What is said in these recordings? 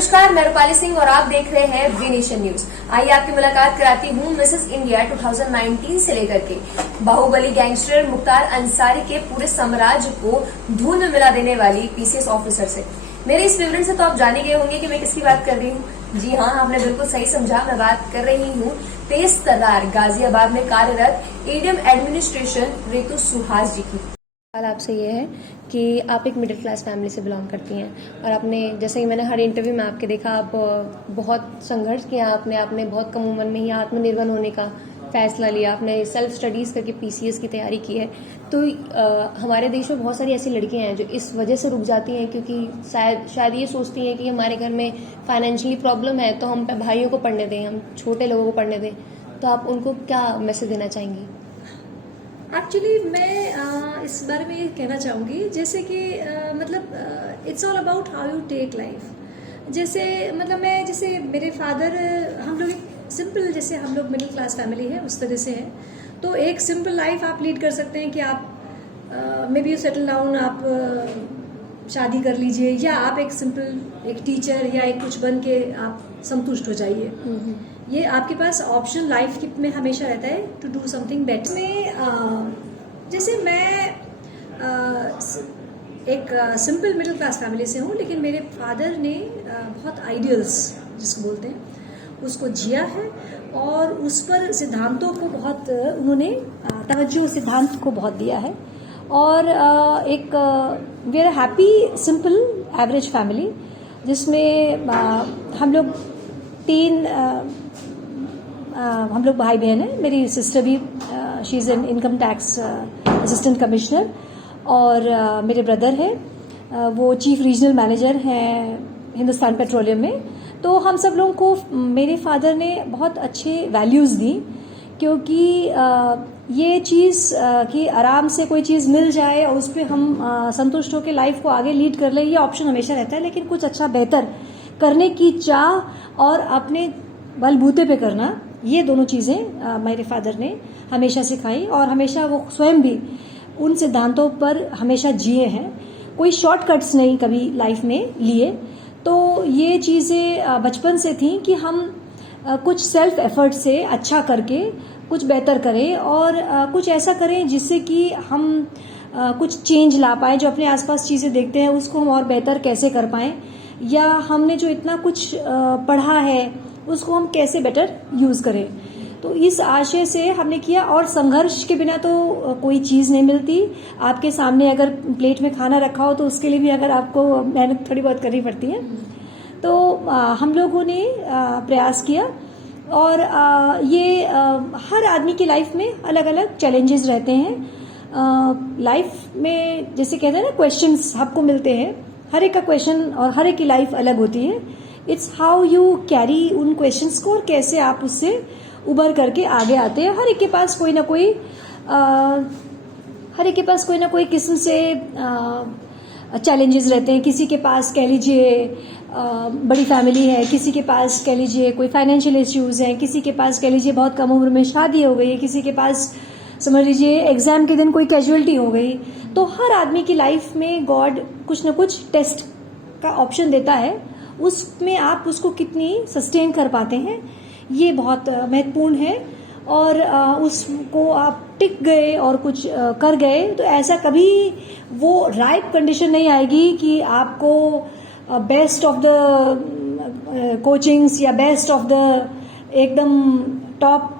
नमस्कार, मैं रूपाली सिंह और आप देख रहे हैं वी नेशन न्यूज। आइए आपकी मुलाकात कराती हूँ मिसेस इंडिया 2019 से लेकर के बाहुबली गैंगस्टर मुख्तार अंसारी के पूरे साम्राज्य को धूल में मिला देने वाली पीसीएस ऑफिसर से। मेरे इस विवरण से तो आप जाने गए होंगे कि मैं किसकी बात कर रही हूँ। जी हाँ, आपने बिल्कुल सही समझा। मैं बात कर रही हूँ तेज तर्रार गाजियाबाद में कार्यरत एडीएम एडमिनिस्ट्रेशन रितु सुहास जी की। सवाल आपसे ये है कि आप एक मिडिल क्लास फैमिली से बिलोंग करती हैं और आपने, जैसे कि मैंने हर इंटरव्यू में आपके देखा, आप बहुत संघर्ष किया। आपने बहुत कम उम्र में ही आत्मनिर्भर होने का फैसला लिया। आपने सेल्फ स्टडीज़ करके पीसीएस की तैयारी की है। तो हमारे देश में बहुत सारी ऐसी लड़कियां हैं जो इस वजह से रुक जाती हैं क्योंकि शायद ये सोचती हैं कि हमारे घर में फाइनेंशियली प्रॉब्लम है तो हम भाइयों को पढ़ने दें, हम छोटे लोगों को पढ़ने दें। तो आप उनको क्या मैसेज देना चाहेंगी? एक्चुअली मैं इस बारे में ये कहना चाहूँगी, जैसे कि मतलब it's all about how you take life. जैसे जैसे मेरे फादर, हम लोग एक सिंपल, जैसे हम लोग मिडिल क्लास फैमिली है उस तरह से है, तो एक सिंपल लाइफ आप लीड कर सकते हैं कि आप may be you settle down, आप शादी कर लीजिए, या आप एक सिंपल एक टीचर या एक कुछ बन के आप संतुष्ट हो जाइए। ये आपके पास ऑप्शन लाइफ में हमेशा रहता है टू डू समथिंग बेटर। में जैसे मैं एक सिंपल मिडिल क्लास फैमिली से हूँ, लेकिन मेरे फादर ने बहुत आइडियल्स जिसको बोलते हैं उसको जिया है और उस पर सिद्धांतों को बहुत उन्होंने तवज्जो सिद्धांत को बहुत दिया है। और एक we are happy simple average family जिसमें हम लोग हम लोग भाई बहन हैं। मेरी सिस्टर भी she is an income tax assistant commissioner, और मेरे ब्रदर है वो चीफ रीजनल मैनेजर हैं हिंदुस्तान पेट्रोलियम में। तो हम सब लोगों को मेरे फादर ने बहुत अच्छे वैल्यूज़ दी, क्योंकि ये चीज़ कि आराम से कोई चीज़ मिल जाए और उस पर हम संतुष्ट होकर लाइफ को आगे लीड कर ले, ये ऑप्शन हमेशा रहता है। लेकिन कुछ अच्छा बेहतर करने की चाह और अपने बलबूते पे करना, ये दोनों चीज़ें मेरे फादर ने हमेशा सिखाई, और हमेशा वो स्वयं भी उन सिद्धांतों पर हमेशा जिए हैं। कोई शॉर्टकट्स नहीं कभी लाइफ में लिए। तो ये चीज़ें बचपन से थी कि हम कुछ सेल्फ एफर्ट से अच्छा करके कुछ बेहतर करें, और कुछ ऐसा करें जिससे कि हम कुछ चेंज ला पाएँ। जो अपने आसपास चीज़ें देखते हैं उसको हम और बेहतर कैसे कर पाएँ, या हमने जो इतना कुछ पढ़ा है उसको हम कैसे बेटर यूज़ करें। तो इस आशय से हमने किया। और संघर्ष के बिना तो कोई चीज़ नहीं मिलती। आपके सामने अगर प्लेट में खाना रखा हो तो उसके लिए भी अगर आपको मेहनत थोड़ी बहुत करनी पड़ती है। तो हम लोगों ने प्रयास किया, और ये हर आदमी की लाइफ में अलग अलग चैलेंजेस रहते हैं। लाइफ में जैसे कहते हैं ना, क्वेश्चंस आपको मिलते हैं, हर एक का क्वेश्चन और हर एक की लाइफ अलग होती है। इट्स हाउ यू कैरी उन क्वेश्चंस को और कैसे आप उससे उबर करके आगे आते हैं। हर एक के पास कोई ना कोई किस्म से चैलेंजेस रहते हैं। किसी के पास कह लीजिए बड़ी फैमिली है, किसी के पास कह लीजिए कोई फाइनेंशियल इश्यूज हैं, किसी के पास कह लीजिए बहुत कम उम्र में शादी हो गई है, किसी के पास समझ लीजिए एग्जाम के दिन कोई कैजुअलिटी हो गई। तो हर आदमी की लाइफ में गॉड कुछ न कुछ टेस्ट का ऑप्शन देता है, उसमें आप उसको कितनी सस्टेन कर पाते हैं ये बहुत महत्वपूर्ण है। और उसको आप टिक गए और कुछ कर गए तो ऐसा कभी वो राइट कंडीशन नहीं आएगी कि आपको बेस्ट ऑफ द कोचिंग्स या बेस्ट ऑफ द एकदम टॉप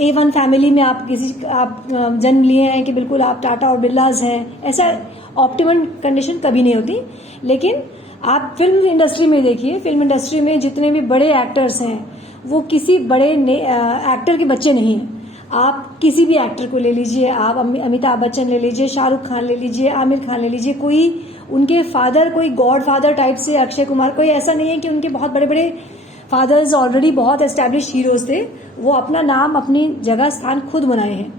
A1 फैमिली में आप जन्म लिए हैं कि बिल्कुल आप टाटा और बिरलाज हैं। ऐसा ऑप्टिमम कंडीशन कभी नहीं होती। लेकिन आप फिल्म इंडस्ट्री में देखिए, फिल्म इंडस्ट्री में जितने भी बड़े एक्टर्स हैं वो किसी बड़े एक्टर के बच्चे नहीं हैं। आप किसी भी एक्टर को ले लीजिए, आप अमिताभ बच्चन ले लीजिए, शाहरुख खान ले लीजिए, आमिर खान ले लीजिए, कोई उनके फादर कोई गॉड फादर टाइप से अक्षय कुमार, कोई ऐसा नहीं है कि उनके बहुत बड़े बड़े फादर्स ऑलरेडी बहुत एस्टैब्लिश हीरोज थे। वो अपना नाम, अपनी जगह स्थान खुद बनाए हैं।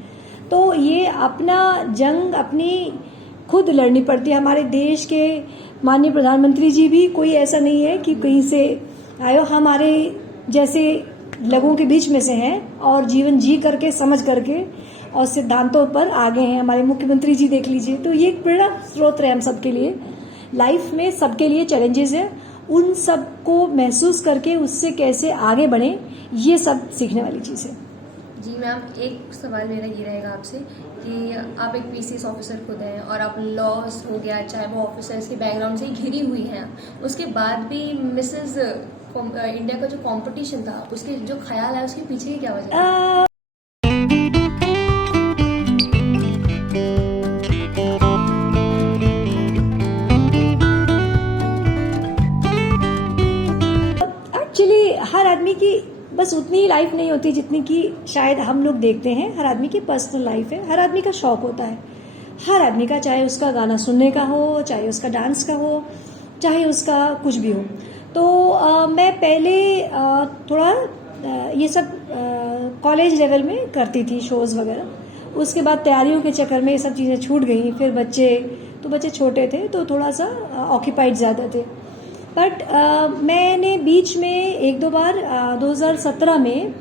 तो ये अपना जंग अपनी खुद लड़नी पड़ती है। हमारे देश के माननीय प्रधानमंत्री जी भी कोई ऐसा नहीं है कि कहीं से आए हो, हमारे जैसे लोगों के बीच में से हैं और जीवन जी करके समझ करके और सिद्धांतों पर आगे हैं। हमारे मुख्यमंत्री जी देख लीजिए। तो ये एक प्रेरणा स्रोत है हम सबके लिए। लाइफ में सबके लिए चैलेंजेस है उन सब को महसूस करके उससे कैसे आगे बढ़े, ये सब सीखने वाली चीज़ है। जी मैम, एक सवाल मेरा ये रहेगा आपसे कि आप एक पीसीएस ऑफिसर खुद हैं और आप लॉस हो गया, चाहे वो ऑफिसर्स के बैकग्राउंड से ही घिरी हुई हैं, उसके बाद भी मिसेस इंडिया का जो कंपटीशन था उसके जो ख्याल है उसके पीछे की क्या वजह है? एक्चुअली हर आदमी की बस उतनी ही लाइफ नहीं होती जितनी कि शायद हम लोग देखते हैं। हर आदमी की पर्सनल लाइफ है, हर आदमी का शौक होता है, हर आदमी का, चाहे उसका गाना सुनने का हो, चाहे उसका डांस का हो, चाहे उसका कुछ भी हो। तो मैं पहले थोड़ा ये सब कॉलेज लेवल में करती थी, शोज़ वगैरह। उसके बाद तैयारियों के चक्कर में ये सब चीज़ें छूट गई। फिर बच्चे छोटे थे तो थोड़ा सा ऑक्यूपाइड ज़्यादा थे। बट मैंने बीच में एक दो बार 2017 में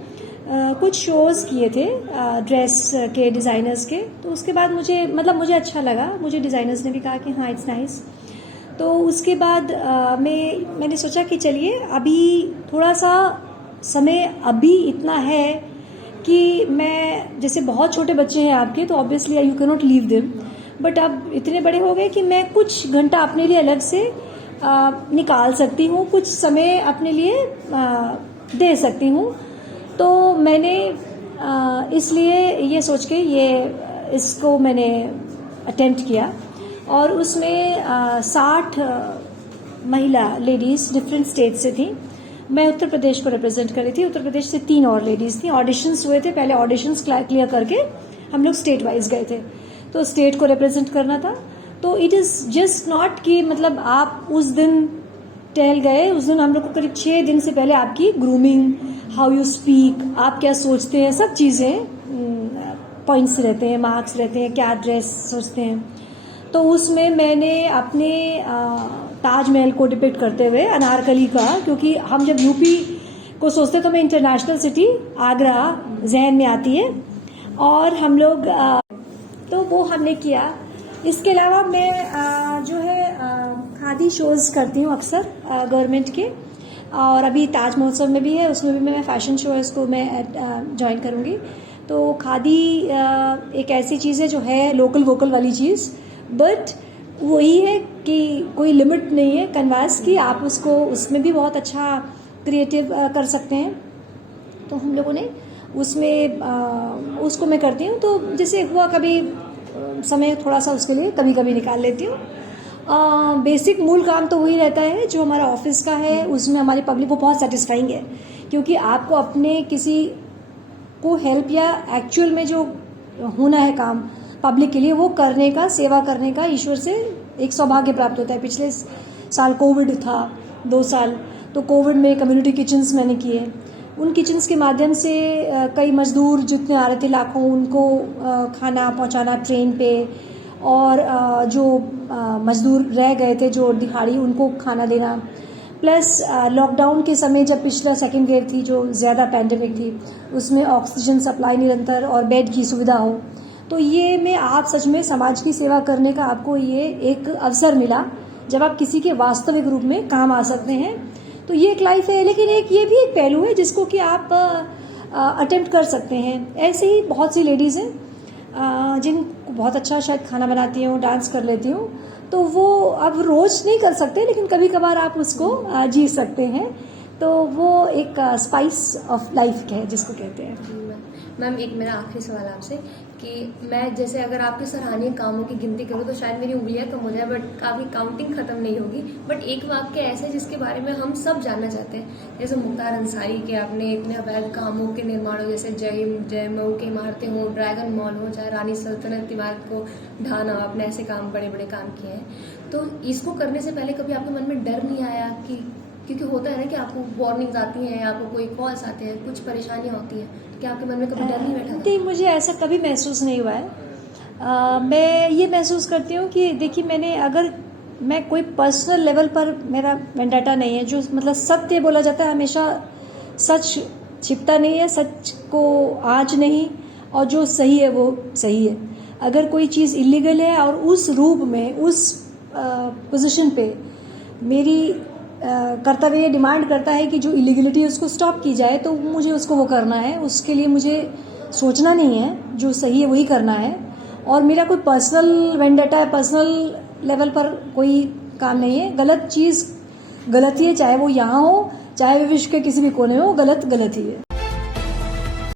कुछ शोज़ किए थे ड्रेस के, डिज़ाइनर्स के। तो उसके बाद मुझे अच्छा लगा, मुझे डिज़ाइनर्स ने भी कहा कि हाँ इट्स नाइस। तो उसके बाद मैंने सोचा कि चलिए अभी थोड़ा सा समय अभी इतना है कि मैं, जैसे बहुत छोटे बच्चे हैं आपके तो obviously you can not leave them, but अब इतने बड़े हो गए कि मैं कुछ घंटा अपने लिए अलग से निकाल सकती हूँ, कुछ समय अपने लिए दे सकती हूँ। तो मैंने इसलिए ये सोच के इसको मैंने अटेम्प्ट किया और उसमें 60 महिला लेडीज़ डिफरेंट स्टेट से थी। मैं उत्तर प्रदेश को रिप्रेजेंट कर रही थी, उत्तर प्रदेश से 3 और लेडीज़ थी। ऑडिशंस हुए थे, पहले ऑडिशंस क्लियर करके हम लोग स्टेट वाइज गए थे, तो स्टेट को रिप्रेजेंट करना था। तो इट इज़ जस्ट नॉट कि मतलब आप उस दिन टहल गए, उस दिन हम लोग को करीब 6 दिन से पहले आपकी ग्रूमिंग, हाउ यू स्पीक, आप क्या सोचते हैं, सब चीज़ें पॉइंट्स रहते हैं, मार्क्स रहते हैं, क्या ड्रेस सोचते हैं। तो उसमें मैंने अपने ताजमहल को डिपिक्ट करते हुए अनारकली का, क्योंकि हम जब यूपी को सोचते तो हमें इंटरनेशनल सिटी आगरा जहन में आती है, और हम लोग तो वो हमने किया। इसके अलावा मैं जो है खादी शोज़ करती हूँ अक्सर गवर्नमेंट के, और अभी ताज महोत्सव में भी है, उसमें भी मैं फैशन शो है, उसको मैं ज्वाइन करूँगी। तो खादी एक ऐसी चीज़ है जो है लोकल वोकल वाली चीज़, बट वही है कि कोई लिमिट नहीं है कैनवास की, आप उसमें भी बहुत अच्छा क्रिएटिव कर सकते हैं। तो हम लोगों ने उसमें उसको मैं करती हूँ। तो जैसे हुआ कभी समय थोड़ा सा उसके लिए कभी कभी निकाल लेती हूँ। बेसिक मूल काम तो वही रहता है जो हमारा ऑफिस का है, उसमें हमारी पब्लिक को बहुत सेटिस्फाइंग है, क्योंकि आपको अपने किसी को हेल्प या एक्चुअल में जो होना है काम पब्लिक के लिए, वो करने का, सेवा करने का ईश्वर से एक सौभाग्य प्राप्त होता है। पिछले साल कोविड था 2 साल, तो कोविड में कम्युनिटी किचन्स मैंने किए। उन किचन्स के माध्यम से कई मजदूर जितने आ रहे थे लाखों, उनको खाना पहुंचाना ट्रेन पे, और जो मजदूर रह गए थे जो दिहाड़ी, उनको खाना देना। प्लस लॉकडाउन के समय जब पिछला सेकेंड वेव थी, जो ज़्यादा पैंडेमिक थी, उसमें ऑक्सीजन सप्लाई निरंतर और बेड की सुविधा हो, तो ये में आप सच में समाज की सेवा करने का आपको ये एक अवसर मिला जब आप किसी के वास्तविक रूप में काम आ सकते हैं। तो ये एक लाइफ है, लेकिन ये भी एक पहलू है जिसको कि आप अटेम्प्ट कर सकते हैं। ऐसे ही बहुत सी लेडीज़ हैं जिनको बहुत अच्छा शायद खाना बनाती हूँ, डांस कर लेती हूँ, तो वो अब रोज़ नहीं कर सकते, लेकिन कभी कभार आप उसको जी सकते हैं। तो वो एक स्पाइस ऑफ लाइफ है जिसको कहते हैं। मैम, एक मेरा आखिरी सवाल आपसे कि मैं जैसे अगर आपके सराहनीय कामों की गिनती करूँ तो शायद मेरी उंगलियां कम हो जाए, बट काफ़ी काउंटिंग खत्म नहीं होगी। बट एक वाक्य ऐसे जिसके बारे में हम सब जानना चाहते हैं, जैसे मुख्तार अंसारी के आपने इतने अवैध कामों के निर्माण हो, जैसे जय मऊ की इमारतें हों, ड्रैगन मॉल हो, चाहे रानी सल्तनत इमारत को ढाना, आपने ऐसे काम बड़े बड़े काम किए हैं। तो इसको करने से पहले कभी आपके मन में डर नहीं आया कि, क्योंकि होता है ना कि आपको वार्निंग्स आती हैं, आपको कोई कॉल्स आते हैं, कुछ परेशानियां होती हैं, क्या आपके मन में कभी डर नहीं बैठा? नहीं, मुझे ऐसा कभी महसूस नहीं हुआ है। मैं ये महसूस करती हूँ कि देखिए, अगर मैं कोई पर्सनल लेवल पर मेरा वेंडाटा नहीं है, जो मतलब सत्य बोला जाता है हमेशा, सच छिपता नहीं है, सच को आँच नहीं, और जो सही है वो सही है। अगर कोई चीज़ इलीगल है और उस रूप में, उस पोजीशन पे मेरी कर्तव्य ये डिमांड करता है कि जो इलीगलिटी है उसको स्टॉप की जाए, तो मुझे उसको वो करना है। उसके लिए मुझे सोचना नहीं है, जो सही है वही करना है। और मेरा कोई पर्सनल वेंडेटा है, पर्सनल लेवल पर कोई काम नहीं है। गलत चीज़ गलत ही है, चाहे वो यहाँ हो चाहे विश्व के किसी भी कोने में हो, गलत गलत ही है।